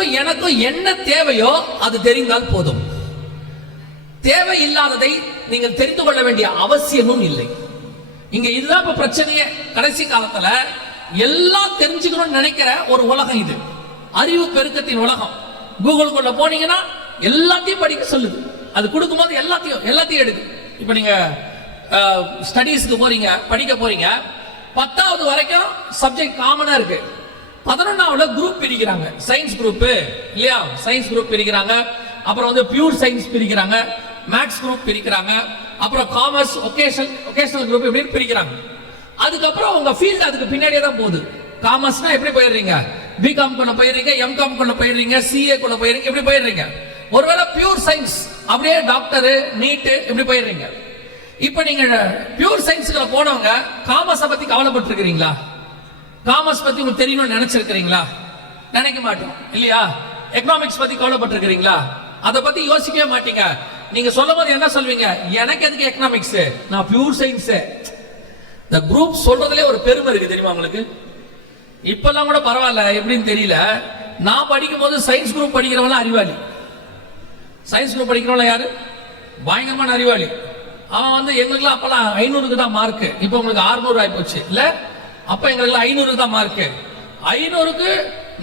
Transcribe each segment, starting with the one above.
உங்களுக்கும் எனக்கும் என்ன தேவையோ அது தெரிந்தால் போதும். தேவை இல்லாததை நீங்கள் தெரிந்து கொள்ள வேண்டிய அவசியமும் இல்லை. இங்க இதுதான் இப்ப பிரச்சனையே. கடைசி காலத்துல எல்லாம் தெரிஞ்சுக்கணும்னு நினைக்கிற ஒரு உலகம் இது, அறிவு பெருக்கத்தின் உலகம். கூகுளுக்குள்ள போனீங்கன்னா எல்லாத்தையும் படிக்க சொல்லுது. அது கொடுக்கும்போது எல்லாத்தையும் எடுக்கு. இப்ப நீங்க ஸ்டடீஸ்க்கு போறீங்க, படிக்க போறீங்க, 10வது வரைக்கும் சப்ஜெக்ட் காமனா இருக்கு. 11வது குரூப் பிரிக்கிறாங்க. சயின்ஸ் குரூப் இல்லையா, சயின்ஸ் குரூப் பிரிக்கிறாங்க. அப்புறம் வந்து பியூர் சயின்ஸ் பிரிக்கிறாங்க, மேத்ஸ் குரூப் பிரிக்கிறாங்க, அப்புறம் காமர்ஸ், ஒகேஷனல் குரூப் இப்படி பிரிக்கிறாங்க. அதுக்கப்புறம் உங்க ஃபீல்ட் அதுக்கு பின்னாடியே தான் போகுது. காமர்ஸ்னா எப்படி போயிடுறீங்க, பிகாம் கொள்ள போயிடுறீங்க, எம்காம் கொள்ள போயிடுறீங்க, சிஏ கொள்ள போயிடுறீங்க, இப்படி போயிடுறீங்க. ஒருவேளை பியூர் சயின்ஸ் அப்படியே டாக்டர், நீட் இப்படி போயிடுறீங்க. இப்ப நீங்க பியூர் சயின்ஸ்ல போனவங்க காமர்ஸ் பத்தி கவலைப்பட்டு இருக்கிறீங்களா? காமர்ஸ் பத்தி உங்களுக்கு தெரியணும்னு நினைச்சிருக்கிறீங்களா? நினைக்க மாட்டோம் இல்லையா? எக்கனாமிக்ஸ் பத்தி கவலைப்பட்டு இருக்கிறீங்களா? அதை பத்தி யோசிக்கவே மாட்டீங்க. நீங்க சொல்லும் போது என்ன சொல்வீங்க, எனக்கு எதுக்கு எக்கனாமிக்ஸ், நான் பியூர் சயின்ஸ். இந்த குரூப் சொல்றதுல ஒரு பெருமை இருக்கு தெரியுமா உங்களுக்கு? இப்பெல்லாம் கூட பரவாயில்ல, எப்படின்னு தெரியல. நான் படிக்கும் போது சயின்ஸ் குரூப் படிக்கிறவங்க அறிவாளி. சயின்ஸ் குரூப் படிக்கிறவங்க யாரு பயங்கரமான அறிவாளி. அவன் வந்து எங்களுக்குலாம் அப்பெல்லாம் 500க்கு தான் மார்க். இப்போ உங்களுக்கு 600 ஆகி போச்சு இல்ல? அப்ப எங்களுக்கு 500க்கு தான் மார்க். 500க்கு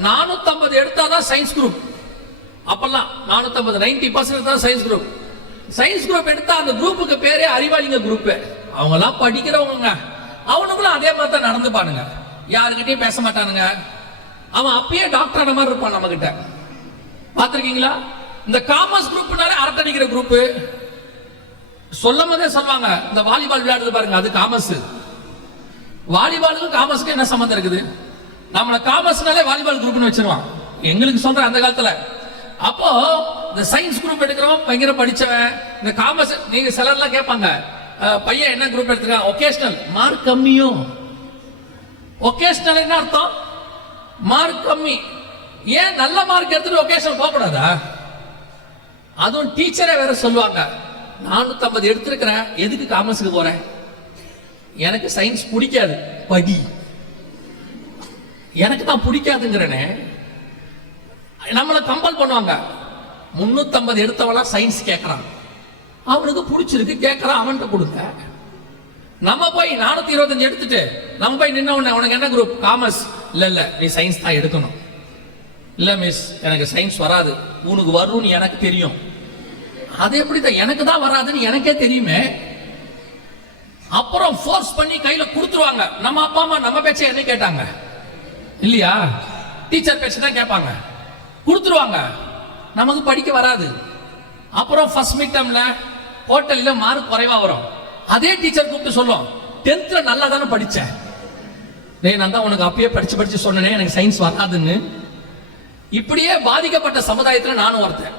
450 எடுத்தாதான் சயின்ஸ் குரூப். அப்பெல்லாம் 450, 90% தான் சயின்ஸ் குரூப். சயின்ஸ் குரூப் எடுத்தா அந்த குரூப்புக்கு பேரே அறிவாளிங்க குரூப். அவங்க எல்லாம் படிக்கிறவங்க. அவனுங்களும் அதே மாதிரி தான் நடந்துப்பானுங்க, யாருக்கிட்டையும் பேச மாட்டானுங்க. அவன் அப்பயே டாக்டர் ஆன மாதிரி இருப்பான் நம்ம கிட்ட. பாத்திருக்கீங்களா? இந்த காமர்ஸ் குரூப்னாலே அரட்டடிக்கிற குரூப். சொல்லும் போதே சொல்லுவாங்க, இந்த வாலிபால் விளையாடுறது பாருங்க, அது காமர்ஸ். வாலிபாலுக்கும் காமர்ஸ்க்கு என்ன சம்பந்தம் இருக்குது? நம்மள காமர்ஸ்னாலே வாலிபால் குரூப்னு வச்சிருவான். எங்களுக்கு சொல்ற அந்த காலத்துல. அப்போ இந்த சயின்ஸ் குரூப் எடுக்கிறவன் பயங்கர படிச்சவன். இந்த காமர்ஸ் நீங்க சிலர்லாம் கேட்பாங்க, பையன் என்ன குரூப் எடுத்துருக்கான், ஒகேஷனல், மார்க் கம்மியும். ஒகேஷனல் என்ன அர்த்தம்? மார்க் கம்மி. ஏன் நல்ல மார்க் எடுத்துட்டு ஒகேஷனல் போக கூடாதா? அதுவும் டீச்சரே வேற சொல்லுவாங்க, 450 எடுத்திருக்கிறேன், எதுக்கு காமர்ஸுக்கு போறேன், எனக்கு சயின்ஸ் பிடிக்காது, படி. எனக்கு தான் பிடிக்காதுங்கிறனே. நம்மளை கம்பல் பண்ணுவாங்க. 350 எடுத்தவளா சயின்ஸ் கேட்கறான், அவனுக்கு பிடிச்சிருக்கு கேட்கறான், அவன்கிட்ட கொடுங்க. நம்ம போய் 425 எடுத்துட்டு நம்ம போய் நின்ன உடனே உனக்கு என்ன குரூப், காமர்ஸ். இல்ல நீ சயின்ஸ் தான் எடுக்கணும். இல்ல மிஸ், எனக்கு சயின்ஸ் வராது. உனக்கு வரும்னு எனக்கு தெரியும். அது எப்படிதான் எனக்கு தான் வராதுன்னு எனக்கே தெரியுமே. அப்புறம் ஃபோர்ஸ் பண்ணி கையில கொடுத்துருவாங்க. நம்ம அப்பா அம்மா நம்ம பேச்ச என்ன கேட்டாங்க இல்லையா? டீச்சர் பேச்ச தான் கேட்பாங்க. கொடுத்துருவாங்க, நமக்கு படிக்க வராது. அப்புறம் ஃபர்ஸ்ட் மிட் டர்ம்ல ஹோட்டல்ல மார்க் குறைவா வரும். அதே டீச்சர் கூப்பிட்டு சொல்லும், 10th நல்லா தானே படிச்சேன், நான் தான் உனக்கு அப்பயே படிச்சு சொன்னேனே எனக்கு சயின்ஸ் வராதுன்னு. இப்படியே பாதிக்கப்பட்ட சமுதாயத்துல நானும் ஒருத்தன்.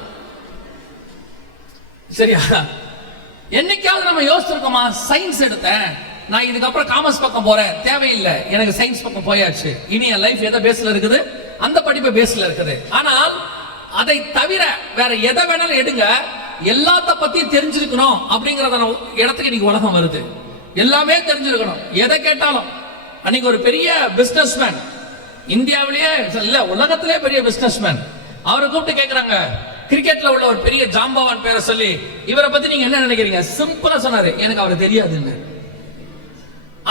சரியா? என்னைக்காவது நம்ம யோசிச்சிருக்கோமா, சயின்ஸ் எடுத்தேன், நான் இதுக்கப்புறம் காமர்ஸ் பக்கம் போறேன், தேவையில்லை, எனக்கு சயின்ஸ் பக்கம் போயாச்சு, இனி என் லைஃப் எதை பேஸ்ல இருக்குது, அந்த படிப்பு பேஸ்ல இருக்குது. ஆனால் அதை தவிர வேற எதை வேணாலும் எடுங்க, எல்லாத்த பத்தியும் தெரிஞ்சிருக்கணும் அப்படிங்கறத இடத்துக்கு இன்னைக்கு உலகம் வருது. எல்லாமே தெரிஞ்சிருக்கணும், எதை கேட்டாலும். அன்னைக்கு ஒரு பெரிய பிசினஸ் மேன், இந்தியாவிலேயே இல்ல உலகத்திலே பெரிய பிசினஸ் மேன், அவரை கூப்பிட்டு கேட்கிறாங்க, கிரிக்கெட்ல உள்ள ஒரு பெரிய ஜாம்பவான் பேரை சொல்லி, இவரை பத்தி நீங்க என்ன நினைக்கிறீங்க? சிம்பிளா சொன்னாரு, எனக்கு அவரை தெரியாதுன்னு.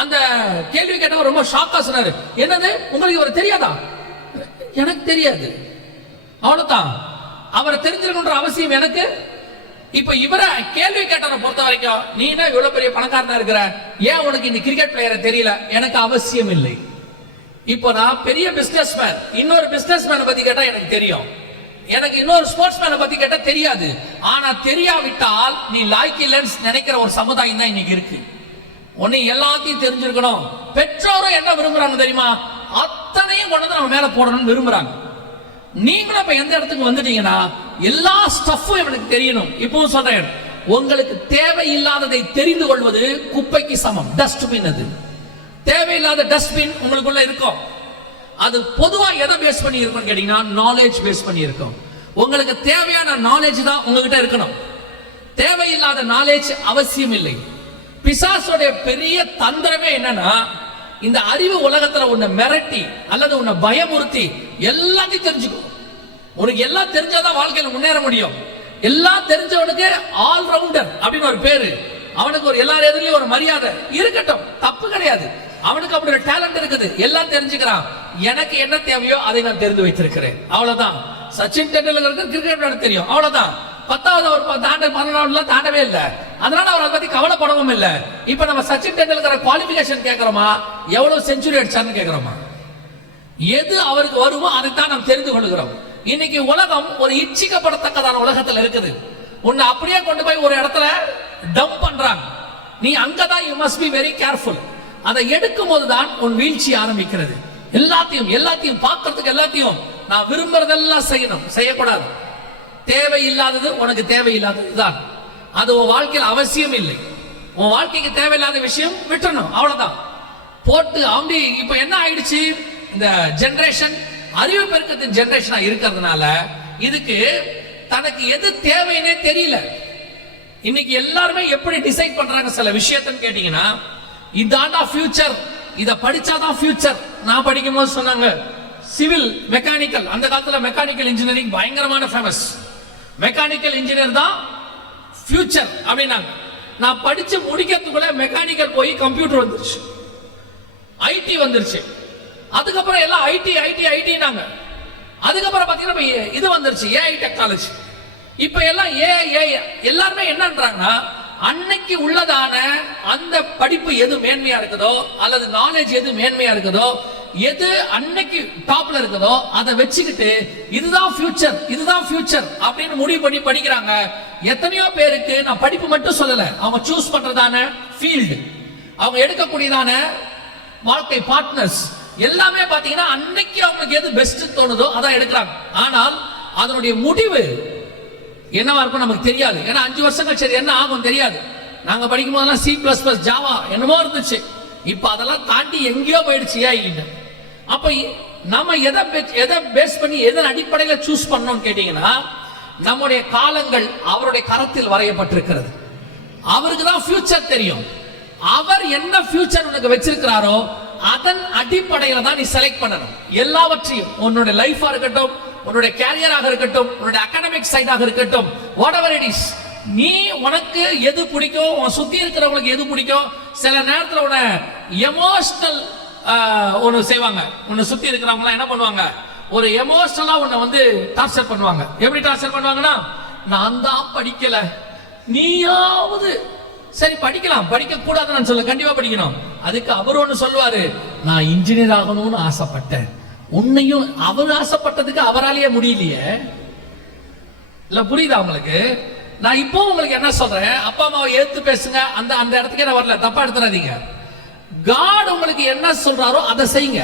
அந்த கேள்வி கேட்டவர் ரொம்ப ஷாக்கா சொன்னாரு, என்னது உங்களுக்கு இவரை தெரியாதா? எனக்கு தெரியாது, அவ்வளவுதான். அவரை தெரிஞ்சிருக்கணுன்ற அவசியம் எனக்கு. இப்ப இவரை கேள்வி கேட்டவரை பொறுத்த வரைக்கும், நீ என்ன இவ்வளவு பெரிய பணக்காரனா இருக்கிற, ஏன் உனக்கு இந்த கிரிக்கெட் பிளேயரை தெரியல? எனக்கு அவசியம் இல்லை. இப்போ நான் பெரிய பிசினஸ் மேன், இன்னொரு பிசினஸ் மேனை பத்தி கேட்டா எனக்கு தெரியும், எனக்கு இன்னொரு ஸ்போர்ட்ஸ் மேனை பத்தி கேட்டா தெரியாது. ஆனா தெரியாவிட்டால் நீ லாய்க்கில்லன்னு நினைக்கிற ஒரு சமுதாயம் தான் இன்னைக்கு இருக்கு. உன்னை எல்லாத்தையும் தெரிஞ்சிருக்கணும். பெற்றோரும் என்ன விரும்புறாங்க தெரியுமா? அத்தனையும் கொண்டு நம்ம மேல போடணும்னு விரும்புறாங்க. நீங்களும் இப்ப எந்த இடத்துக்கு வந்துட்டீங்கன்னா, எல்லா ஸ்டஃப்பும் எனக்கு தெரியணும். இப்பவும் சொல்றேன், உங்களுக்கு தேவையில்லாததை தெரிந்து கொள்வது குப்பைக்கு சமம். டஸ்ட்பின், அது தேவையில்லாத டஸ்ட்பின் உங்களுக்குள்ள இருக்கும். அது பொதுவா எதை பேஸ் பண்ணி இருக்கும் கேட்டீங்கன்னா, நாலேஜ் பேஸ் பண்ணி இருக்கும். உங்களுக்கு தேவையான நாலேஜ் தான் உங்ககிட்ட இருக்கணும். தேவையில்லாத நாலேஜ் அவசியம் இல்லை. பிசாசுடைய பெரிய தந்திரமே என்னன்னா, இந்த அறிவு உலகத்துல உன்னை மிரட்டி அல்லது உன்னை பயமுறுத்தி எல்லாத்தையும் தெரிஞ்சுக்கோ. உனக்கு எல்லாம் தெரிஞ்சாதான் வாழ்க்கையில முன்னேற முடியும். எல்லாம் தெரிஞ்சவனுக்கு ஆல் ரவுண்டர் அப்படின்னு ஒரு பேரு, அவனுக்கு ஒரு எல்லார் எதிரிலும் ஒரு மரியாதை இருக்கட்டும், தப்பு கிடையாது. அவனுக்கு அப்படி ஒரு டேலண்ட் இருக்குது, எல்லாம் தெரிஞ்சுக்கிறான். எனக்கு என்ன தேவையோ அதை நான் தெரிந்து வைத்திருக்கிறேன், அவ்வளவுதான். சச்சின் டெண்டுல்கருக்கு கிரிக்கெட் விளையாட தெரியும், அவ்வளவுதான். 10வது ஒரு 12வது தாண்டவே இல்லை, அதனால அவர் அதை பத்தி கவலைப்படவும் இல்லை. இப்ப நம்ம சச்சின் டெண்டுல்கர் குவாலிபிகேஷன் கேட்கிறோமா, எவ்வளவு செஞ்சுரி அடிச்சான்னு கேட்கிறோமா? எது அவருக்கு வருமோ அதைத்தான் நாம் தெரிந்து கொள்கிறோம். இன்னைக்கு உலகம் ஒரு இச்சிக்கப்படத்தக்கதான உலகத்துல இருக்குது. உன்னை அப்படியே கொண்டு போய் ஒரு இடத்துல டம்ப் பண்றாங்க, நீ அங்கதான் you must be very careful. அதை எடுக்கும் போதுதான் உன் வீழ்ச்சி ஆரம்பிக்கிறது. எல்லாத்தையும் பார்க்கறதுக்கு எல்லாத்தையும் நான் விரும்புறதெல்லாம் செய்யணும், செய்யக்கூடாது. தேவையில்லாதது உனக்கு தேவையில்லாததுதான், அது உன் வாழ்க்கையில் அவசியம் இல்லை. உன் வாழ்க்கைக்கு தேவையில்லாத விஷயம் விட்டுறணும், அவ்வளவுதான். போட்டு அப்படி இப்ப என்ன ஆயிடுச்சு, இந்த ஜெனரேஷன் அறிவு பெருக்கத்தின் ஜெனரேஷனா இருக்கிறதுனால இதுக்கு தனக்கு எது தேவைன்னே தெரியல. இன்னைக்கு எல்லாருமே எப்படி டிசைட் பண்றாங்க சில விஷயத்தைன்னு கேட்டீங்கன்னா, இதாண்டா ஃபியூச்சர், இத படிச்சாதான் ஃபியூச்சர். நான் படிக்கும் போது சொன்னாங்க சிவில் மெக்கானிக்கல், அந்த காலத்துல மெக்கானிக்கல் இன்ஜினியரிங் பயங்கரமான ஃபேமஸ், மெக்கானிக்கல் இன்ஜினியர் தான் ஃபியூச்சர் அப்படின்னாங்க. நான் படிச்சு முடிக்கிறதுக்குள்ள மெக்கானிக்கல் போய் கம்ப்யூட்டர் வந்துருச்சு, ஐடி வந்துருச்சு. அதுக்கப்புறம் எல்லாம் ஐடினாங்க. அதுக்கப்புறம் பாத்தீங்கன்னா இது வந்துருச்சு ஏஐ டெக்னாலஜி. இப்ப எல்லாம் ஏஐ. எல்லாருமே என்னன்றாங்கன்னா, அன்னைக்கு உள்ளதான அந்த படிப்பு எது மேன்மையா இருக்குதோ, அல்லது நாலேஜ் எது மேன்மையா இருக்குதோ, எது அன்னைக்கு டாப்ல இருக்குதோ அதை வச்சுக்கிட்டு இதுதான் ஃபியூச்சர் அப்படின்னு முடிவு பண்ணி படிக்கிறாங்க. எத்தனையோ பேருக்கு நான் படிப்பு மட்டும் சொல்லல, அவங்க சூஸ் பண்றதான ஃபீல்டு, அவங்க எடுக்கக்கூடியதான வாழ்க்கை பார்ட்னர்ஸ் எல்லாமே பாத்தீங்கன்னா அன்னைக்கு அவங்களுக்கு எது பெஸ்ட் தோணுதோ அதான் எடுக்கிறாங்க. ஆனால் அதனுடைய முடிவு என்னவா இருக்கும் நமக்கு தெரியாது. ஏன்னா 5 வருஷம் கழிச்சு என்ன ஆகும் தெரியாது. நாங்க படிக்கும் போதெல்லாம் C++, ஜாவா என்னமோ இருந்துச்சு, இப்ப அதெல்லாம் தாண்டி எங்கேயோ போயிடுச்சு ஏஐ. அப்ப நம்ம எதை பேஸ் பண்ணி எதன் அடிப்படையில் சூஸ் பண்ணோம்னு கேட்டீங்கன்னா, நம்முடைய காலங்கள் அவருடைய கரத்தில் வரையப்பட்டிருக்கிறது. அவருக்கு தான் ஃபியூச்சர் தெரியும். அவர் என்ன ஃபியூச்சர் உனக்கு வச்சிருக்கிறாரோ அதன் அடிப்படையில் தான் நீ செலக்ட் பண்ணணும் எல்லாவற்றையும். உன்னுடைய லைஃபா இருக்கட்டும், உன்னுடைய கேரியராக இருக்கட்டும், உன்னுடைய அகாடமிக் சைடாக இருக்கட்டும், வாட் எவர் இட் இஸ், நீ உனக்கு எது பிடிக்கும், உன் சுத்தி இருக்கிறவங்களுக்கு எது பிடிக்கும். சில நேரத்தில் உன்னை எமோஷனல் ஒன்று செய்வாங்க. உன்னை சுத்தி இருக்கிறவங்க என்ன பண்ணுவாங்க, ஒரு எமோஷனலா உன்னை வந்து டார்ச்சர் பண்ணுவாங்க. எப்படி டார்ச்சர் பண்ணுவாங்கன்னா, நான் தான் படிக்கல, நீயாவது சரி படிக்கலாம், படிக்க கூடாதுன்னு சொல்ல, கண்டிப்பா படிக்கணும். அதுக்கு அவர் ஒண்ணு சொல்லுவாரு, நான் இன்ஜினியர் ஆகணும்னு ஆசைப்பட்டேன். உன்னையும் அவர் ஆசைப்பட்டதுக்கு அவராலேயே முடியலையே. இல்ல புரியுதா உங்களுக்கு? நான் இப்போ உங்களுக்கு என்ன சொல்றேன், அப்பா அம்மாவை ஏத்து பேசுங்க, அந்த அந்த இடத்துக்கே நான் வரல, தப்பா எடுத்துறாதீங்க. காட் உங்களுக்கு என்ன சொல்றாரோ அதை செய்யுங்க,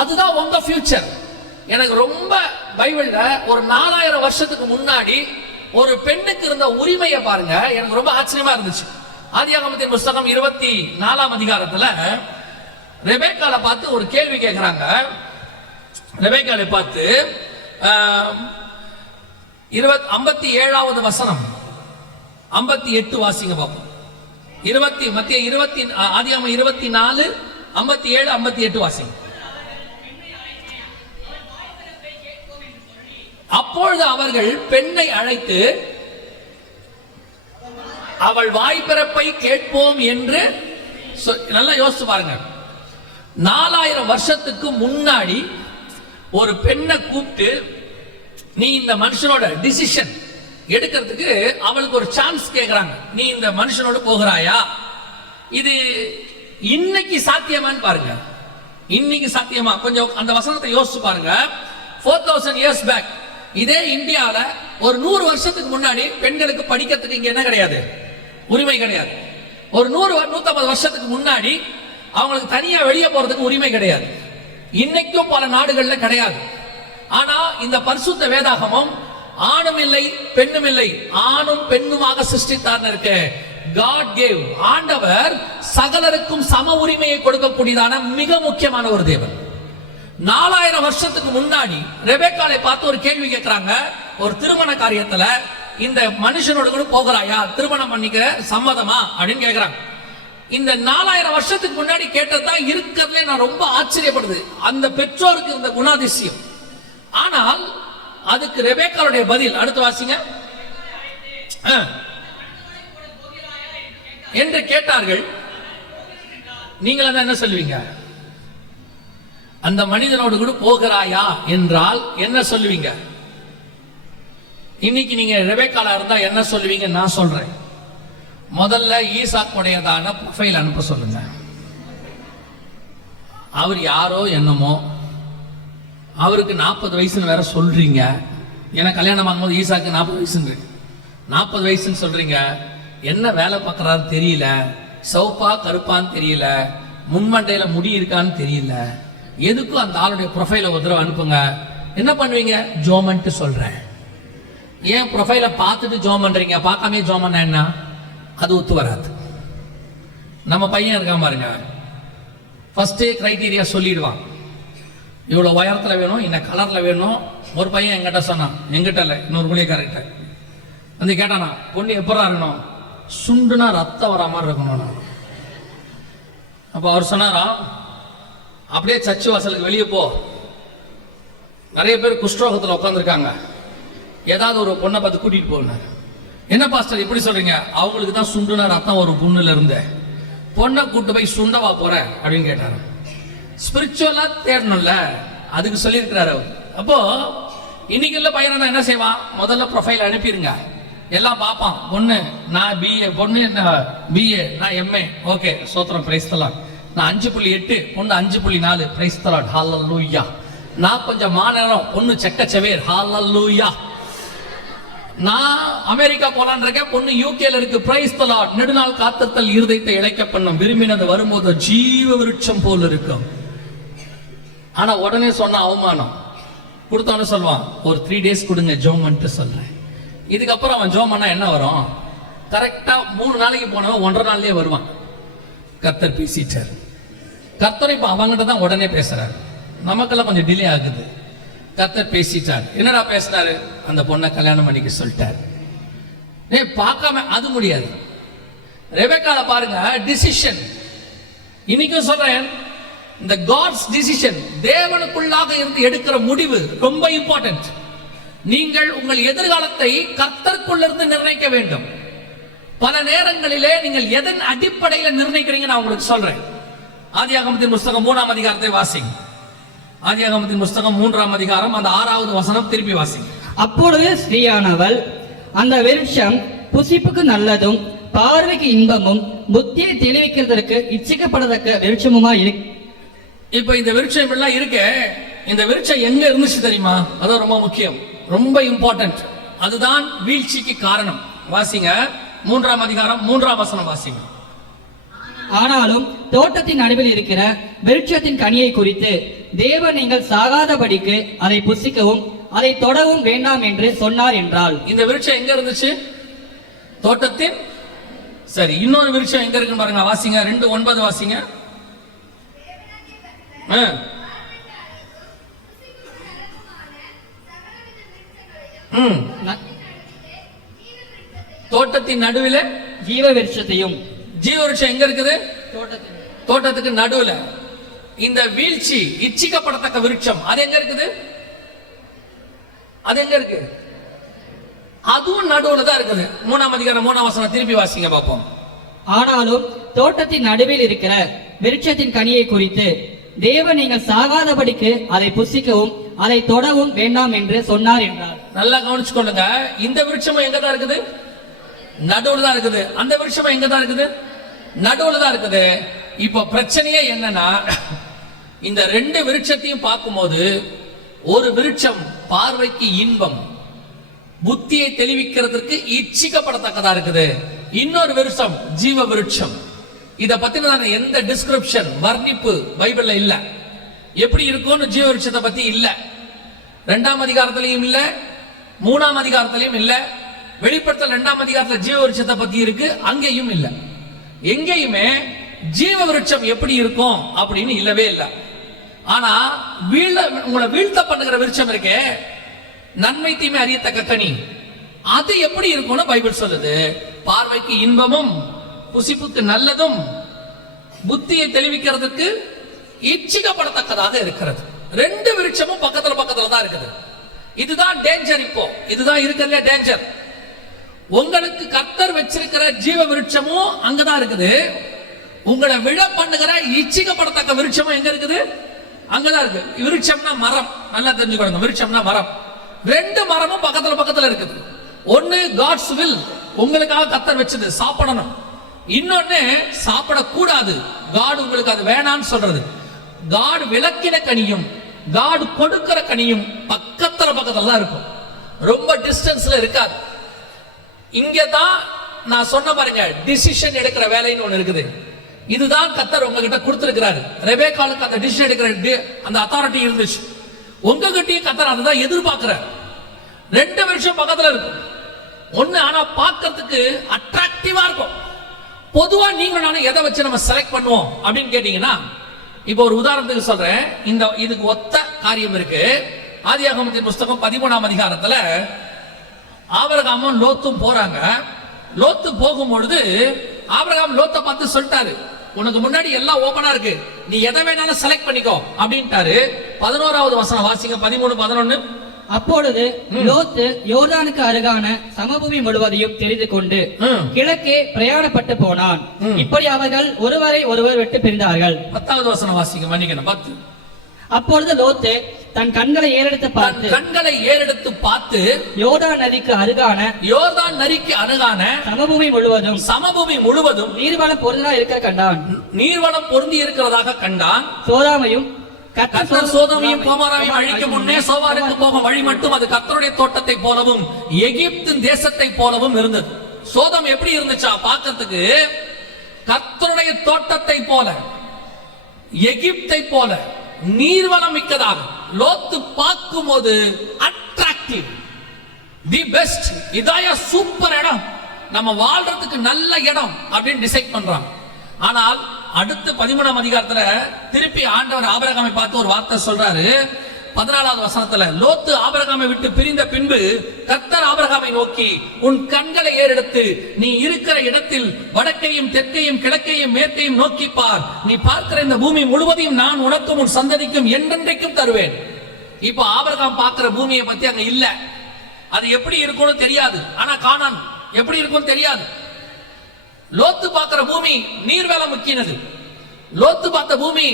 அதுதான் உங்க ஃபியூச்சர். எனக்கு ரொம்ப பைபிள்ல ஒரு 4000 வருஷத்துக்கு முன்னாடி ஒரு பெண்ணுக்கு இருந்த உரிமையை பாருங்க, எனக்கு ரொம்ப ஆச்சரியமா இருந்துச்சு. ஆதியாகமத்தின் புஸ்தகம் 24ஆம் அதிகாரத்துல ரெபேக்கால பார்த்து ஒரு கேள்வி கேட்கிறாங்க. ரெபேக்காலை பார்த்து 57வது வசனம் 58 வாசிங்க பாப்போம். ஆதியாகமம் 24 57 58 வாசிங்க. அப்பொழுது அவர்கள் பெண்ணை அழைத்து அவள் வாய்ப்பிறப்பை கேட்போம் என்று நல்லா யோசிச்சு பாருங்க. 4000 வருஷத்துக்கு முன்னாடி ஒரு பெண்ணை கூப்பிட்டு நீ இந்த மனுஷனோட டிசிஷன் எடுக்கிறதுக்கு அவளுக்கு ஒரு சான்ஸ் கேட்கிறாங்க, நீ இந்த மனுஷனோட போகிறாயா? இது இன்னைக்கு சாத்தியமான்னு பாருங்க. இன்னைக்கு சாத்தியமா? கொஞ்சம் அந்த வசனத்தை யோசிச்சு பாருங்க. 4000 years back இதே இந்தியால ஒரு 100 வருஷத்துக்கு முன்னாடி பெண்களுக்கு படிக்கிறதுக்கு இங்க என்ன கிடையாது, உரிமை கிடையாது. ஒரு 150 வருஷத்துக்கு முன்னாடி அவங்களுக்கு தனியா வெளியே போறதுக்கு உரிமை கிடையாது. இன்னைக்கும் பல நாடுகள்ல கிடையாது. ஆனா இந்த பரிசுத்த வேதாகமம் ஆணும் இல்லை பெண்ணும் இல்லை, ஆணும் பெண்ணுமாக சிருஷ்டித்தார் இருக்கு. God gave, ஆண்டவர் சகலருக்கும் சம உரிமையை கொடுக்கக்கூடியதான மிக முக்கியமான ஒரு தேவன். 4000 வருஷத்துக்கு முன்னாடி ரெபேக்காலை பார்த்து ஒரு கேள்வி கேட்கிறாங்க. ஒரு திருமண காரியத்துல இந்த மனுஷனோட கூட போகிறாயா, திருமணம் பண்ணிக்க சம்மதமா அப்படின்னு கேட்கிறாங்க. இந்த 4000 வருஷத்துக்கு முன்னாடி கேட்டதான் இருக்கிறதுல நான் ரொம்ப ஆச்சரியப்படுது அந்த பெற்றோருக்கு இந்த குணாதிசயம். ஆனால் அதுக்கு ரெபெக்காளுடைய பதில் அடுத்து வாசிங்க. என்று கேட்டார்கள். நீங்கள் என்ன சொல்லுவீங்க? அந்த மனிதனோடு கூட போகிறாயா என்றால் என்ன சொல்லுவீங்க? இன்னைக்கு நீங்க ரெபெக்காலா இருந்தா என்ன சொல்லுவீங்க? நான் சொல்றேன். முதல்ல ஈசாக்குடையதான ப்ரொஃபைல் அனுப்ப சொல்லுங்க. அவர் யாரோ என்னமோ, அவருக்கு 40 வயசுன்னு வேற சொல்றீங்க. ஏன்னா கல்யாணம் ஆகும்போது ஈசாக்கு 40 வயசுன்னு 40 வயசுன்னு சொல்றீங்க. என்ன வேலை பார்க்கறாரு தெரியல, சவுப்பா கருப்பான்னு தெரியல, முன்மண்டையில முடி இருக்கான்னு தெரியல. எதுக்கும் அந்த ஆளுடைய ப்ரொஃபைல ஒரு தடவை அனுப்புங்க. என்ன பண்ணுவீங்க? ஜோமன்ட்டு சொல்றேன். ஏன் ப்ரொஃபைல பார்த்துட்டு ஜோம் பண்றீங்க? பார்க்காமே ஜோம் பண்ண என்ன? அது ஒத்து வராது. நம்ம பையன் இருக்கான் பாருங்க, ஃபர்ஸ்ட் கிரைட்டீரியா சொல்லிடுவான். இவ்வளவு உயரத்துல வேணும், இந்த கலர்ல வேணும். ஒரு பையன் எங்கிட்ட சொன்னான், எங்கிட்ட இல்ல இன்னொரு புள்ளியக்காரர்கிட்ட வந்து கேட்டானா, பொண்ணு எப்படா இருக்கணும்? சுண்டுனா ரத்தம் வர மாதிரி இருக்கணும். அப்ப அவர் சொன்னாரா, அப்படியே சர்ச்சு வாசலுக்கு வெளியே போ, நிறைய பேர் குஷ்டரோகத்துல உட்காந்துருக்காங்க, ஏதாவது ஒரு பொண்ணை பார்த்து கூட்டிட்டு போனாரு. என்ன பாஸ்டர் இப்படி சொல்றீங்க? அவங்களுக்கு தான் சுண்டுனா ரத்தம் ஒரு புண்ணுல இருந்து, பொண்ணை கூட்டு போய் சுண்டவா போற அப்படின்னு கேட்டாரு. ஸ்பிரிச்சுவலா தேடணும்ல, அதுக்கு சொல்லியிருக்கிறாரு அவர். அப்போ இன்னைக்கு உள்ள பையனை தான் என்ன செய்வான்? முதல்ல ப்ரொஃபைல் அனுப்பிடுங்க, எல்லாம் பார்ப்பான். பொண்ணு நான் பிஏ, பொண்ணு பிஏ, நான் எம்ஏ, ஓகே சோத்திரம் பிரைஸ் தலாட். நான் 5.8, பொண்ணு 5.4 பிரைஸ் தலாட், ஹல்லேலூயா. நான் கொஞ்சம் மாநேரம், பொண்ணு செக்கச்சவேர், ஹல்லேலூயா. நான் அமெரிக்கா போலான் இருக்கேன், பொண்ணு யூகேல இருக்கு, பிரைஸ் தலாட். நெடுநாள் காத்தத்தல் இருதயத்தை இழைக்க பண்ணும், விரும்பினது வரும்போது ஜீவ விருட்சம் போல இருக்கும். ஆனா உடனே சொன்ன அவமானம் கொடுத்தவன சொல்லுவான், ஒரு 3 days கொடுங்க ஜோமன்ட்டு சொல்றேன். இதுக்கப்புறம் அவன் ஜோம் பண்ணா என்ன வரும்? கரெக்டா 3 நாளைக்கு போனவன் 1.5 நாள்லயே வருவான். கர்த்தர் பேசிட்டார். கர்த்தர் இப்ப அவங்கிட்ட தான் உடனே பேசுறாரு, நமக்கெல்லாம் கொஞ்சம் டிலே ஆகுது. கர்த்தர் பேசிட்டார். என்னடா பேசினாரு? அந்த பொண்ணை கல்யாணம் பண்ணிக்க சொல்லிட்டாரு. பார்க்காம அது முடியாது. ரெபெக்கால பாருங்க, டிசிஷன். இன்னைக்கும் சொல்றேன், இந்த காட்ஸ் டிசிஷன், தேவனுக்குள்ளாக இருந்து எடுக்கிற முடிவு ரொம்ப இம்பார்ட்டன்ட். நீங்கள் உங்கள் எதிர்காலத்தை கர்த்தருக்குள்ளிருந்து நிர்ணயிக்க வேண்டும். பல நேரங்களிலே நீங்கள் எதன் அடிப்படையில் நிர்ணயிக்கிறீங்க நான் உங்களுக்கு சொல்றேன். ஆதியாகமத்தின் புஸ்தகம் 3ஆம் அதிகாரத்தை வாசிங்க. ஆதியாகமத்தின் புஸ்தகம் 3ஆம் அதிகாரம் அந்த 6வது வசனம் திருப்பி வாசிங்க. அப்பொழுது ஸ்திரீயானவள், அந்த விருட்சம் புசிப்புக்கு நல்லதும் பார்வைக்கு இன்பமும் புத்தியை தெளிவிக்கிறதற்கு இச்சிக்கப்படத்தக்க விருட்சமுமா இருக்கு. இப்ப இந்த விருட்சம் எல்லாம் இருக்கு. இந்த விருட்சம் எங்க இருந்துச்சு தெரியுமா? அது ரொம்ப முக்கியம், ரொம்ப இம்பார்ட்டன்ட். அதுதான் வீழ்ச்சிக்கு காரணம். வாசிங்க 3ஆம் அதிகாரம் 3ஆம் வசனம் வாசிங்க. ஆனாலும் தோட்டத்தின் நடுவில் இருக்கிற விருட்சத்தின் கனியை குறித்து தேவன் நீங்கள் சாகாதபடிக்கு அதை புசிக்கவும் அதை தொடவும் வேண்டாம் என்று சொன்னார் என்றால். இந்த விருட்சம் எங்க இருந்துச்சு? தோட்டத்தின். சரி, இன்னொரு விருட்சம் எங்க இருக்குன்னு பாருங்க. வாசிங்க 2:9 வாசிங்க. தோட்டத்தின் நடுவில் ஜீவ விருட்சத்தையும். ஜீவ விருட்சம் எங்க இருக்குது? தோட்டத்துக்கு நடுவுல. இந்த வீழ்ச்சி இச்சிக்கப்படத்தக்க விருட்சம் அது எங்க இருக்குது? அது எங்க இருக்கு? அதுவும் நடுவுல தான் இருக்குது. 3ஆம் அதிகாரம் 3ஆம் வசனம் திருப்பி வாசிங்க பாப்போம். ஆனாலும் தோட்டத்தின் நடுவில் இருக்கிற விருட்சத்தின் கனியை குறித்து தேவன் நீங்கள் சாகாதபடிக்கு அதை புசிக்கவும் அதை தொடவும் வேண்டாம் என்று சொன்னார் என்றார். நல்லா கவனிச்சுக்கொள்ளுங்க. இந்த விருட்சமும் எங்க தான் இருக்குது? நடுவுல தான் இருக்குது. அந்த விருட்சமும் எங்க தான் இருக்குது? நடுவுல தான் இருக்குது. இப்ப பிரச்சனையே என்னன்னா, இந்த 2 விருட்சத்தையும் பார்க்கும்போது ஒரு விருட்சம் பார்வைக்கு இன்பம், புத்தியை தெளிவிக்கிறதுக்கு இச்சிக்கப்படத்தக்கதா இருக்குது. இன்னொரு விருட்சம் ஜீவ விருட்சம். இத பத்தின எந்த டிஸ்கிரிப்ஷன், வர்ணிப்பு பைபிள்ல இல்ல. எப்படி இருக்கும்னு ஜீவ விருட்சத்தை பத்தி இல்ல. 2ஆம் அதிகாரத்திலையும் இல்ல, 3ஆம் அதிகாரத்திலையும் இல்ல. வெளிப்படுத்தல் 2ஆம் அதிகாரத்துல ஜீவ விருட்சத்தை பத்தி இருக்கு, அங்கேயும் இல்ல. எங்கேயுமே ஜீவ விருட்சம் எப்படி இருக்கும் அப்படின்னு இல்லவே இல்லை. ஆனா உங்களை வீழ்த்த பண்ணுகிற விருட்சம் இருக்கே, நன்மை தீமை அறியத்தக்க கனி, அது எப்படி இருக்கும்னு பைபிள் சொல்லுது. பார்வைக்கு இன்பமும் புசிப்புக்கு நல்லதும் புத்தியை தெளிவிக்கிறதுக்கு இச்சிக்கப்படத்தக்கதாக இருக்கிறது. 2 விருட்சமும் பக்கத்துல பக்கத்துல தான் இருக்குது. இதுதான் டேஞ்சர். இப்போ இதுதான் இருக்கிறதுல டேஞ்சர். உங்களுக்கு கர்த்தர் வச்சிருக்கிற ஜீவ விருட்சமும் அங்கதான் இருக்குது. உங்களை விழ பண்ணுகிற இச்சிக்கப்படத்தக்க விருட்சமும் எங்க இருக்குது? அங்கதான் இருக்கு. விருட்சம்னா மரம், நல்லா தெரிஞ்சுக்கோங்க. விருட்சம்னா மரம். ரெண்டு மரமும் பக்கத்துல பக்கத்துல இருக்குது. ஒன்னு காட்ஸ் வில், உங்களுக்காக கர்த்தர் வச்சது சாப்பிடணும். இன்னொன்னு சாப்பிடக்கூடாது, காட் உங்களுக்கு அது வேணான்னு சொல்றது. காட் விளக்கின கனியும் காட் கொடுக்கிற கனியும் பக்கத்துல பக்கத்துல தான் இருக்கும், ரொம்ப டிஸ்டன்ஸ்ல இருக்காது. இங்கதான் நான் சொன்ன பாருங்க, டிசிஷன் எடுக்கிற வேலைன்னு ஒண்ணு இருக்குது. இதுதான் கர்த்தர் உங்ககிட்ட கொடுத்திருக்கிறாரு. ரெபேக்காளுக்கு அந்த டிசிஷன் எடுக்கிற அந்த அத்தாரிட்டி இருந்துச்சு. உங்ககிட்டயும் கர்த்தர் அதுதான் எதிர்பார்க்கிறார். ரெண்டு வருஷம் பக்கத்துல இருக்கும் ஒண்ணு, ஆனா பார்க்கிறதுக்கு அட்ராக்டிவா இருக்கும். பொதுவா நீங்க நானும் எதை வச்சு நம்ம செலக்ட் பண்ணுவோம் அப்படின்னு கேட்டீங்கன்னா, இப்போ ஒரு உதாரணத்துக்கு சொல்றேன். இந்த இதுக்கு ஒத்த காரியம் இருக்கு. ஆதியாகமத்தின் புஸ்தகம் 13ஆம் அதிகாரத்துல ஆபிரகாமும் லோத்தும் போறாங்க. லோத்து போகும்பொழுது ஆபிரகாம் லோத்தை பார்த்து சொல்லிட்டாரு, உனக்கு முன்னாடி எல்லாம் ஓபனா இருக்கு, நீ எதை வேணாலும் செலக்ட் பண்ணிக்கோ அப்படின்ட்டாரு. 11வது வசனம் வாசிங்க, 13:11. அப்பொழுது லோத்து யோர்தானுக்கு அருகான சமபூமி முழுவதையும் தெரிந்து கொண்டு கிழக்கே பிரயாணப்பட்டு போனான். இப்படி அவர்கள் ஒருவரை ஒருவர் விட்டு பிரிந்தார்கள். 10வது வசனம் வாசிங்க, மன்னிக்கணும் 10. அப்பொழுது லோத்து தன் கண்களை ஏறெடுத்து பார்த்து யோர்தான் நதிக்கு அருகான சமபூமி முழுவதும் நீர்வளம் பொருந்தி இருக்கிறதாக கண்டான். சோதோமையும் கோமோராவையும் அழிக்கும் முன்னே சோவாருக்கு போகும் வழி மட்டும் அது கர்த்தருடைய தோட்டத்தை போலவும் எகிப்தின் தேசத்தை போலவும் இருந்தது. சோதம் எப்படி இருந்துச்சா பார்க்கிறதுக்கு? கர்த்தருடைய தோட்டத்தை போல, எகிப்தை போல நீர்வளம் மிக்கதாக. லோத்து பார்க்கும் போது அட்ராக்டிவ், தி பெஸ்ட், இதாய சூப்பர் இடம், நம்ம வாழ்றதுக்கு நல்ல இடம் அப்படின்னு டிசைட் பண்றாங்க. ஆனால் அடுத்து 13ஆம் அதிகாரத்துல திருப்பி ஆண்டவர் ஆபிரகாமை பார்த்து ஒரு வார்த்தை சொல்றாரு. 14வது வசனத்துல, லோத்து ஆபிரகாமை விட்டு பிரிந்த பின்பு கர்த்தர் ஆபிரகாமை நோக்கி, உன் கண்களை ஏறெடுத்து நீ இருக்கிற இடத்தில் வடக்கையும் தெற்கையும் கிழக்கையும் மேற்கையும் நோக்கி பார். நீ பார்க்கிற இந்த பூமி முழுவதையும் நான் உனக்கும் உன் சந்ததிக்கும் என்றென்றைக்கும் தருவேன். இப்ப ஆபிரகாம் பார்க்கிற பூமியை பத்தி அங்க இல்ல, அது எப்படி இருக்கும்னு தெரியாது. ஆனா கானான் எப்படி இருக்கும்னு தெரியாது. லோத்து பார்க்கிற பூமி நீர்வளம் முக்கியது. லோத்து பார்த்த பூமி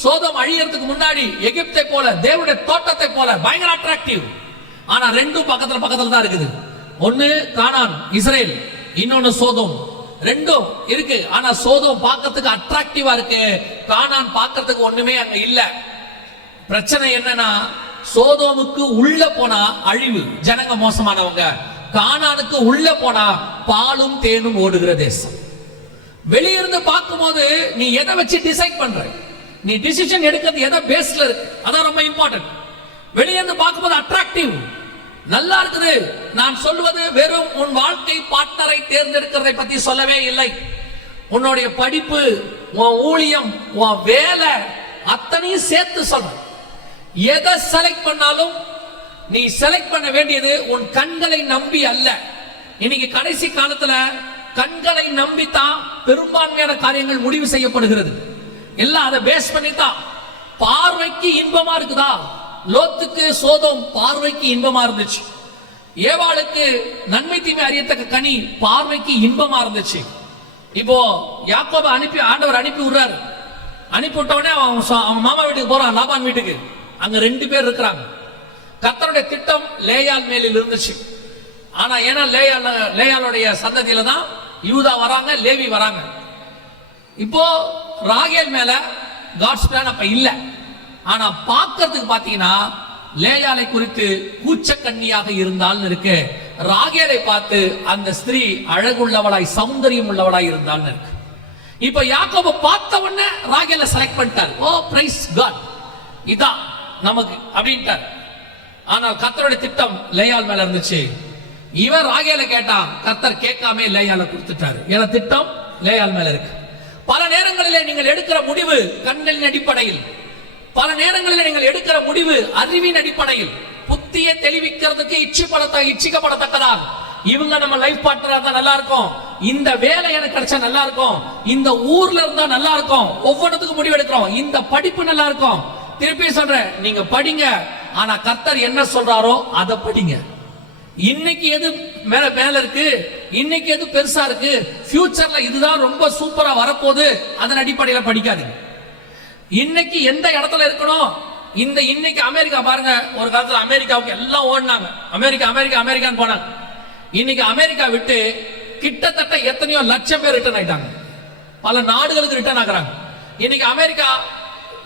சோதம் அழியறதுக்கு முன்னாடி எகிப்தை போல, தேவனுடைய தோட்டத்தை போல பயங்கர அட்ராக்டிவ். ஆனா ரெண்டும் பக்கத்துல பக்கத்துல தான் இருக்குது. ஒன்னு கானான் இஸ்ரேல், இன்னொன்னு சோதோம். ரெண்டும் இருக்கு, ஆனா சோதோம் பார்க்கிறதுக்கு அட்ராக்டிவா இருக்கு, கானான் பார்க்கிறதுக்கு ஒண்ணுமே அங்க இல்ல. பிரச்சனை என்னன்னா, சோதோமுக்கு உள்ள போனா அழிவு, ஜனங்க மோசமானவங்க. கானானுக்கு உள்ள போனா பாலும் தேனும் ஓடுகிற தேசம். வெளியிருந்து பார்க்கும்போது நீ எதை வச்சு டிசைட் பண்ற, நீ டிசிஷன் எடுக்கிறது எதை பேஸ்ல இருக்கு, அதான் ரொம்ப இம்பார்ட்டன்ட். வெளியிருந்து பார்க்கும்போது அட்ராக்டிவ், நல்லா இருக்குது. நான் சொல்வது வெறும் உன் வாழ்க்கை பார்ட்னரை தேர்ந்தெடுக்கிறதை பத்தி சொல்லவே இல்லை. உன்னுடைய படிப்பு, உன் ஊழியம், உன் வேலை அத்தனையும் சேர்த்து சொல்ற. எதை செலக்ட் பண்ணாலும் நீ செலக்ட் பண்ண வேண்டியது உன் கண்களை நம்பி அல்ல. இன்னைக்கு கடைசி காலத்துல கண்களை நம்பித்தான் பெரும்பான்மையான காரியங்கள் முடிவு செய்யப்படுகிறது. எல்லாம் அதை பேஸ் பண்ணித்தான். பார்வைக்கு இன்பமா இருக்குதா? லோத்துக்கு சோதோம் பார்வைக்கு இன்பமா இருந்துச்சு. ஏவாளுக்கு நன்மை தீமை அறியத்தக்க கனி பார்வைக்கு இன்பமா இருந்துச்சு. இப்போ யாக்கோபை ஆண்டவர் அனுப்பி விடுறாரு. அனுப்பி விட்ட உடனே அவன் மாமா வீட்டுக்கு போறான், லாபான் வீட்டுக்கு. அங்க 2 பேர் இருக்கிறாங்க. கர்த்தருடைய திட்டம் லேயால் மேலில் இருந்துச்சு. ஆனா ஏன்னா லேயாளுடைய சந்ததியில தான் யூதா வராங்க, லேவி வராங்க. இப்போ ராகேல் மேல காட்ஸ் பிளான் அப்ப இல்ல. ஆனா பார்க்கிறதுக்கு பாத்தீங்கன்னா லேயாலை குறித்து கூச்சக்கண்ணியாக இருந்தால் இருக்கு, ராகேலை பார்த்து அந்த ஸ்திரீ அழகுள்ளவளாய் சௌந்தரியம் உள்ளவளாய் இருந்தால் இருக்கு. இப்ப யாக்கோபு பார்த்த உடனே ராகேலை செலக்ட் பண்ணிட்டார். ஓ பிரைஸ் காட், இதான் நமக்கு அப்படின்ட்டார். ஆனால் கர்த்தருடைய திட்டம் லேயால் மேல இருந்துச்சு. இவன் ராகேல கேட்டான், கர்த்தர் கேட்காம லேயால கொடுத்துட்டாரு. ஏன்னா திட்டம் லேயால் மேல இருக்கு. பல நேரங்களிலே நீங்கள் எடுக்கிற முடிவு கண்களின் அடிப்படையில், பல நேரங்களில் நீங்கள் எடுக்கிற முடிவு அறிவின் அடிப்படையில், புத்தியை தெளிவிக்கிறதுக்கு இச்சிக்கப்படத்தக்கதா இவங்க நம்ம லைஃப் பார்ட்னரா இருந்தா நல்லா இருக்கும், இந்த வேலை எனக்கு கிடைச்சா நல்லா இருக்கும், இந்த ஊர்ல இருந்தா நல்லா இருக்கும், ஒவ்வொன்றுத்துக்கும் முடிவு எடுக்கிறோம். இந்த படிப்பு நல்லா இருக்கும். திருப்பி சொல்றேன், நீங்க படிங்க, ஆனா கர்த்தர் என்ன சொல்றாரோ அதை படிங்க. இன்னைக்கு எது மேல மேல இருக்கு, இன்னைக்கு எது பெருசா இருக்கு, ஃபியூச்சர்ல இதுதான் ரொம்ப சூப்பரா வரப்போகுது, அதன் அடிப்படையில படிக்காதீங்க. இன்னைக்கு எந்த இடத்துல இருக்கணும், இந்த இன்னைக்கு அமெரிக்கா பாருங்க, ஒரு காலத்துல அமெரிக்காவுக்கு எல்லாம் ஓடினாங்க, அமெரிக்கா அமெரிக்கா அமெரிக்கான்னு போனாங்க. இன்னைக்கு அமெரிக்கா விட்டு கிட்டத்தட்ட எத்தனையோ லட்சம் பேர் ரிட்டர்ன் ஆயிட்டாங்க, பல நாடுகளுக்கு ரிட்டர்ன் ஆகுறாங்க. இன்னைக்கு அமெரிக்கா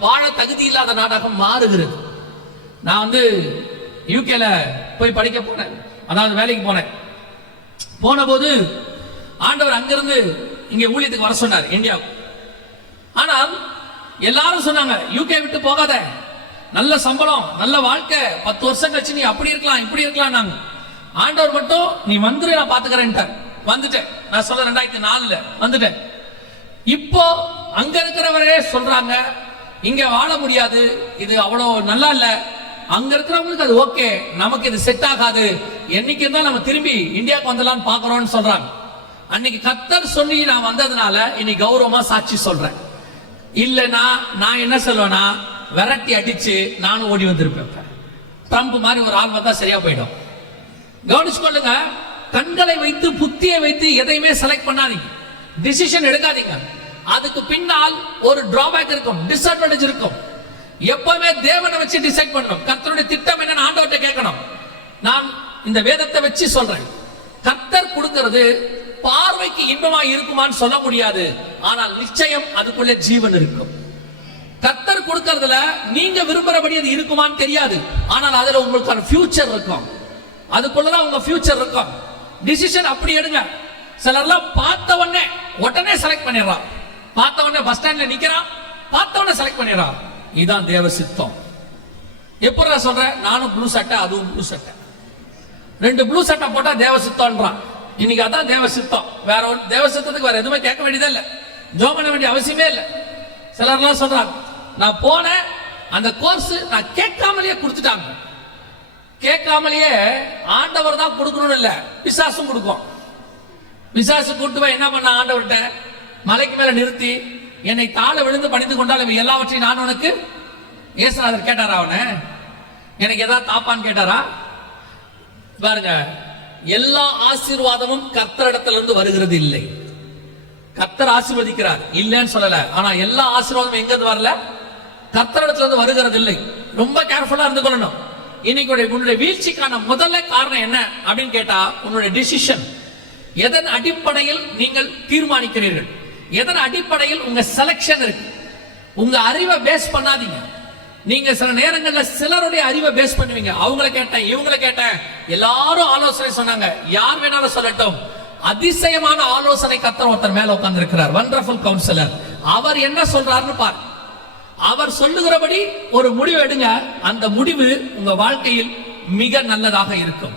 வாழ தகுதி இல்லாத நாடாக மாறுகிறது. நான் யூகேல போய் படிக்க போனேன், அதாவது வேலைக்கு போனேன். போன போது ஆண்டவர் அங்கிருந்து இங்க ஊழியத்துக்கு வர சொன்னார் இந்தியாவுக்கு. ஆனால் எல்லாரும் சொன்னாங்க யூகே விட்டு போகாத, நல்ல சம்பளம், நல்ல வாழ்க்கை, 10 வருஷம் கழிச்சு நீ அப்படி இருக்கலாம் இப்படி இருக்கலாம். நாங்க ஆண்டவர் மட்டும் நீ வந்துரு, நான் பாத்துக்கிறேன்ட்டார். வந்துட்டேன். நான் சொல்ல 2004 வந்துட்டேன். இப்போ அங்க இருக்கிறவரே சொல்றாங்க இங்க வாழ முடியாது, இது அவ்வளவு நல்லா இல்ல. அங்க இருக்கிறவங்களுக்கு அது ஓகே, நமக்கு இது செட் ஆகாது, என்னைக்கு இருந்தாலும் நம்ம திரும்பி இந்தியாவுக்கு வந்துடலாம்னு பாக்குறோம்னு சொல்றாங்க. அன்னைக்கு கர்த்தர் சொல்லி நான் வந்ததுனால இன்னைக்கு கௌரவமா சாட்சி சொல்றேன். இல்லைன்னா நான் என்ன சொல்லுவேன்னா விரட்டி அடிச்சு நானும் ஓடி வந்திருப்பேன். ட்ரம்ப் மாதிரி ஒரு ஆள் வந்தா சரியா போயிடும். கவனிச்சு கொள்ளுங்க, கண்களை வைத்து புத்தியை வைத்து எதையுமே செலக்ட் பண்ணாதீங்க, டிசிஷன் எடுக்காதீங்க. அதுக்கு பின்னால் ஒரு டிராபேக் இருக்கும், டிஸ்அட்வான்டேஜ் இருக்கும். எப்பவுமே தேவனை வச்சு டிசைட் பண்ணணும். கர்த்தருடைய திட்டம் என்னன்னு ஆண்டவர்கிட்ட கேட்கணும். நான் இந்த வேதத்தை வச்சு சொல்றேன், கர்த்தர் கொடுக்கிறது பார்வைக்கு இன்பமா இருக்குமான்னு சொல்ல முடியாது, ஆனால் நிச்சயம் அதுக்குள்ள ஜீவன் இருக்கும். கர்த்தர் கொடுக்கறதுல நீங்க விரும்புறபடி அது இருக்குமான்னு தெரியாது, ஆனால் அதுல உங்களுக்கான ஃபியூச்சர் இருக்கும், அதுக்குள்ளதான் உங்க ஃபியூச்சர் இருக்கும். டிசிஷன் அப்படி எடுங்க. சிலர்லாம் பார்த்த உடனே செலக்ட் பண்ணிடுறான், பார்த்த உடனே பஸ் ஸ்டாண்ட்ல நிக்கிறான், பார்த்த உடனே செலக்ட் பண்ணிடுறான். இதுதான் தேவ சித்தம். எப்படி சொல்றேன், நானும் ப்ளூ சட்டை அதுவும் ப்ளூ சட்டை, 2 ப்ளூ சட்டை போட்டா தேவ சித்தம்ன்றான். இன்னைக்கு அதான் தேவ சித்தம். வேற ஒரு தேவ சித்தத்துக்கு வேற எதுவுமே கேட்க வேண்டியதே இல்லை, ஜோம் பண்ண வேண்டிய அவசியமே இல்லை. சிலர்லாம் சொல்றாங்க நான் போனேன் அந்த கோர்ஸ் நான் கேட்காமலேயே கொடுத்துட்டாங்க. கேட்காமலேயே ஆண்டவர் தான் கொடுக்கணும்னு இல்ல, பிசாசும் கொடுக்கும். பிசாசு கூட்டு போய் என்ன பண்ண, ஆண்டவர்கிட்ட மலைக்கு மேல நிறுத்தி என்னை தாழ விழுந்து பணிந்து கொண்டால் எல்லாவற்றையும் நான் உனக்கு ஏசுநாதர் கேட்டாரா, அவனை எனக்கு ஏதாவது தாப்பான்னு கேட்டாரா? பாருங்க, எல்லா ஆசீர்வாதமும் கர்த்தரிடத்திலிருந்து வருகிறது இல்லை. கர்த்தர் ஆசீர்வதிக்கிறார் இல்லைன்னு சொல்லல, ஆனா எல்லா ஆசீர்வாதமும் எங்க இருந்து வரல, கர்த்தரிடத்திலிருந்து வருகிறது இல்லை. ரொம்ப கேர்ஃபுல்லா இருந்து கொள்ளணும். இன்னைக்கு உன்னுடைய வீழ்ச்சிக்கான முதல்ல காரணம் என்ன அப்படின்னு கேட்டா, உன்னுடைய டிசிஷன். எதன் அடிப்படையில் நீங்கள் தீர்மானிக்கிறீர்கள், எதன் அடிப்படையில் உங்க செலக்ஷன் இருக்கு. உங்க அறிவை பேஸ் பண்ணாதீங்க. நீங்க சில நேரங்கள்ல சிலருடைய அறிவை பேஸ் பண்ணுவீங்க. அவங்கள கேட்டேன், இவங்கள கேட்டேன், எல்லாரும் ஆலோசனை சொன்னாங்க, யார் வேணாலும் சொல்லட்டும். அதிசயமான ஆலோசனை கர்த்தர் ஒருத்தர் மேல உட்கார்ந்து இருக்கிறார், வண்டர்ஃபுல் கவுன்சிலர். அவர் என்ன சொல்றாருன்னு பாரு. அவர் சொல்லுகிறபடி ஒரு முடிவு எடுங்க, அந்த முடிவு உங்க வாழ்க்கையில் மிக நல்லதாக இருக்கும்.